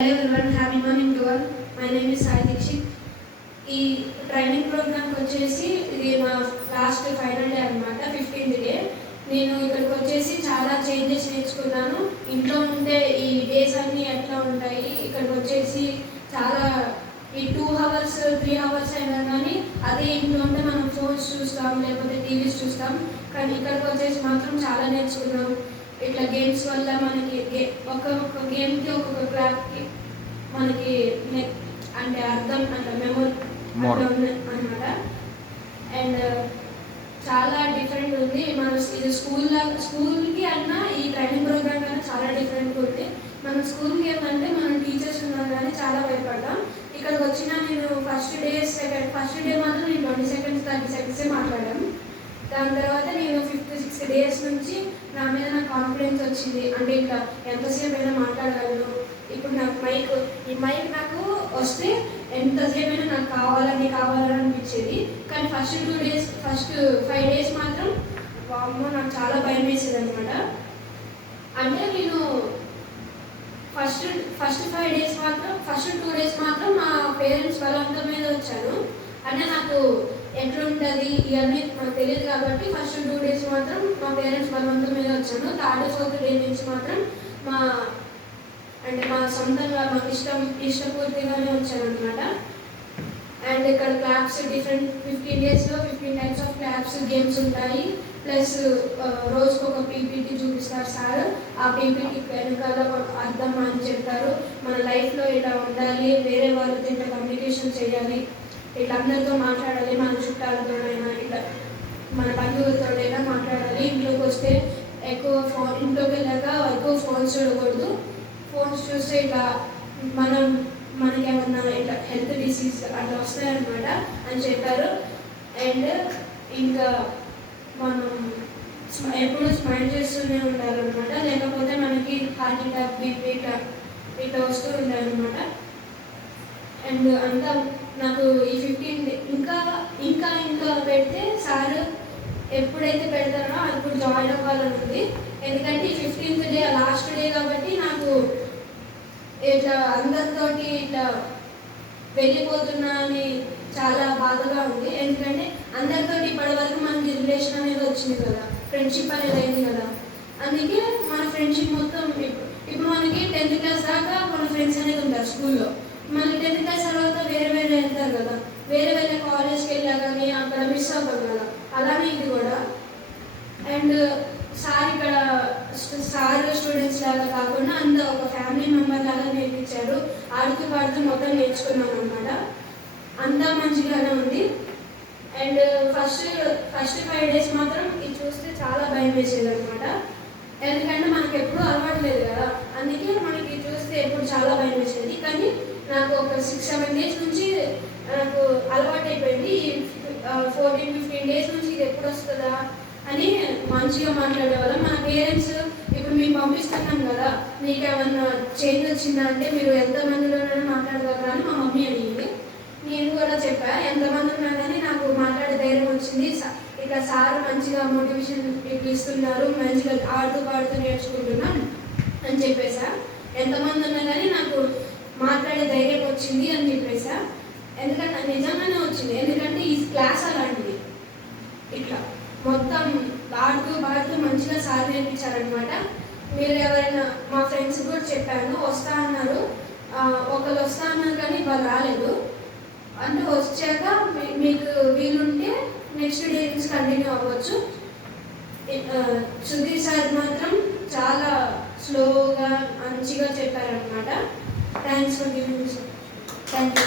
Hello everyone, happy morning to all. My name is Sai Dikshit. ఈ training ప్రోగ్రామ్కి వచ్చేసి ఇది మా లాస్ట్ ఫైనల్ డే అనమాట, 15th డే. నేను ఇక్కడికి వచ్చేసి చాలా చేంజెస్ నేర్చుకున్నాను. ఇంట్లో ఉంటే ఈ డేస్ అన్నీ ఎట్లా ఉంటాయి, ఇక్కడికి వచ్చేసి చాలా ఈ 2 hours 3 hours అయినా కానీ అదే ఇంట్లో ఉంటే మనం ఫోన్స్ చూస్తాం, లేకపోతే టీవీస్ చూస్తాం. కానీ ఇక్కడికి వచ్చేసి మాత్రం చాలా నేర్చుకున్నాం. ఇట్లా గేమ్స్ వల్ల మనకి ఒక్కొక్క గేమ్కి ఒక్కొక్క క్రాఫ్ట్కి మనకి అంటే అర్థం అంటే మెమొరీ అనమాట. అండ్ చాలా డిఫరెంట్ ఉంది. మన ఇది స్కూల్కి అన్నా ఈ ట్రైనింగ్ ప్రోగ్రామ్ కన్నా చాలా డిఫరెంట్గా ఉంది. మన స్కూల్కి ఏంటంటే మనం టీచర్స్ ఉన్నాం కానీ చాలా భయపడ్డాం. ఇక్కడికి వచ్చిన నేను ఫస్ట్ డే మాత్రం నేను 20 seconds 30 seconds మాట్లాడాను. దాని తర్వాత నేను 5th 6th డేస్ నుంచి నా మీద నాకు కాన్ఫిడెన్స్ వచ్చింది. అంటే ఇట్లా ఎంతసేపు అయినా మాట్లాడగలను. ఇప్పుడు నాకు ఈ మైక్ నాకు వస్తే ఎంతసేపు అయినా నాకు కావాలని అనిపించేది. కానీ ఫస్ట్ 5 days మాత్రం వామ్మో నాకు చాలా భయం వేసేది అనమాట. అంటే నేను ఫస్ట్ 5 days మాత్రం ఫస్ట్ 2 days మాత్రం మా పేరెంట్స్ బలవంతం మీద వచ్చాను. అంటే నాకు ఎట్లుంటుంది ఇవన్నీ నాకు తెలియదు కాబట్టి ఫస్ట్ 2 days మాత్రం మా పేరెంట్స్ బలవంతం మీద వచ్చాను. 3rd 4th డే నుంచి మాత్రం మా సొంతంగా మాకు ఇష్టపూర్తిగానే వచ్చాను అనమాట. అండ్ ఇక్కడ claps different 15 daysలో 15 types of claps games ఉంటాయి. ప్లస్ రోజుకు ఒక పీపీటీ చూపిస్తారు సార్. ఆ పీపీటీ వెనకాల అర్థం అని చెప్తారు. మన లైఫ్లో ఇలా ఉండాలి, వేరే వాళ్ళతో ఇట్లా కమ్యూనికేషన్ చేయాలి, ఇట్లా అందరితో మాట్లాడాలి, మన చుట్టాలతోనైనా ఇట్లా మన బంధువులతోనైనా మాట్లాడాలి. ఇంట్లోకి వస్తే ఇంట్లోకి వెళ్ళాక ఎక్కువ ఫోన్స్ చూడకూడదు. ఫోన్స్ చూస్తే ఇట్లా మనకేమన్నా ఇట్లా హెల్త్ డిసీజ్ అట్లా వస్తాయన్నమాట అని చెప్పారు. అండ్ ఇంకా మనం ఎప్పుడు స్మైల్ చేస్తూనే ఉండాలన్నమాట, లేకపోతే మనకి హార్ట్ అటాక్ బీపీ ఇట్లా వస్తూ ఉండాలన్నమాట. అండ్ అంతా నాకు ఈ 15 ఇంకా పెడితే సార్ ఎప్పుడైతే పెడతానో అప్పుడు జాయిన్ అవ్వాలని ఉంది. ఎందుకంటే ఈ 15th డే లాస్ట్ డే కాబట్టి నాకు ఇట్లా అందరితోటి ఇట్లా వెళ్ళిపోతున్నా అని చాలా బాధగా ఉంది. ఎందుకంటే అందరితోటి ఇప్పటి వరకు మనకి రిలేషన్ అనేది వచ్చింది కదా, ఫ్రెండ్షిప్ అనేది అయింది కదా. అందుకే మన ఫ్రెండ్షిప్ మొత్తం ఇప్పుడు మనకి 10th class దాకా మన ఫ్రెండ్స్ అనేది ఉంటారు స్కూల్లో. మళ్ళీ 10th class తర్వాత వేరే వెళ్తారు కదా, వేరే కాలేజ్కి వెళ్ళా కానీ అక్కడ మిస్ అవ్వదు కదా. అలానే ఇది కూడా. అండ్ సార్ స్టూడెంట్స్ లాగా కాకుండా అంతా ఒక ఫ్యామిలీ మెంబర్ లాగా నేర్పించారు. ఆడుతూ పాడుతూ మొత్తం నేర్చుకున్నాం అనమాట. అంతా మంచిగానే ఉంది. అండ్ ఫస్ట్ 5 days మాత్రం ఇది చూస్తే చాలా భయం వేసేది అనమాట. ఎందుకంటే మనకు ఎప్పుడూ అలవాటు లేదు కదా, అందుకే మనకి చూస్తే ఎప్పుడు చాలా భయం వేసేది. కానీ నాకు ఒక 6-7 days నుంచి నాకు అలవాటు అయిపోయింది. 14-15 days నుంచి ఇది ఎప్పుడు వస్తుందా అని మంచిగా మాట్లాడేవాళ్ళం. మన పేరెంట్స్ ఇప్పుడు మేము పంపిస్తున్నాం కదా, మీకు ఏమన్నా చేంజ్ వచ్చిందా అంటే మీరు ఎంతమందిలోనైనా మాట్లాడగలరా అని మా మమ్మీ అడిగింది. నేను కూడా చెప్పా, ఎంతమంది ఉన్నా కానీ నాకు మాట్లాడే ధైర్యం వచ్చింది. ఇట్లా సార్ మంచిగా మోటివేషన్ ఇస్తున్నారు, మంచిగా ఆడుతూ పాడుతూ నేర్చుకుంటున్నాం అని చెప్పేసా. ఎంతమంది ఉన్నా కానీ నాకు మాట్లాడే ధైర్యం వచ్చింది అని చెప్పేసా. ఎందుకంటే నిజంగానే వచ్చింది. ఎందుకంటే ఈ క్లాస్ అలాంటిది, ఇట్లా మొత్తం ఆడుతూ పాడుతూ మంచిగా సార్ నేర్పించారనమాట. మీరు ఎవరైనా మా ఫ్రెండ్స్ కూడా చెప్పాను, వస్తా అన్నారు. ఒకళ్ళు వస్తా అన్నారు కానీ వాళ్ళు రాలేదు. అంటే వచ్చాక మీకు వీలుంటే నెక్స్ట్ డే నుంచి కంటిన్యూ అవ్వచ్చు. సుధీర్ సార్ మాత్రం చాలా స్లోగా మంచిగా చెప్పారనమాట. Thanks for giving. Thank you.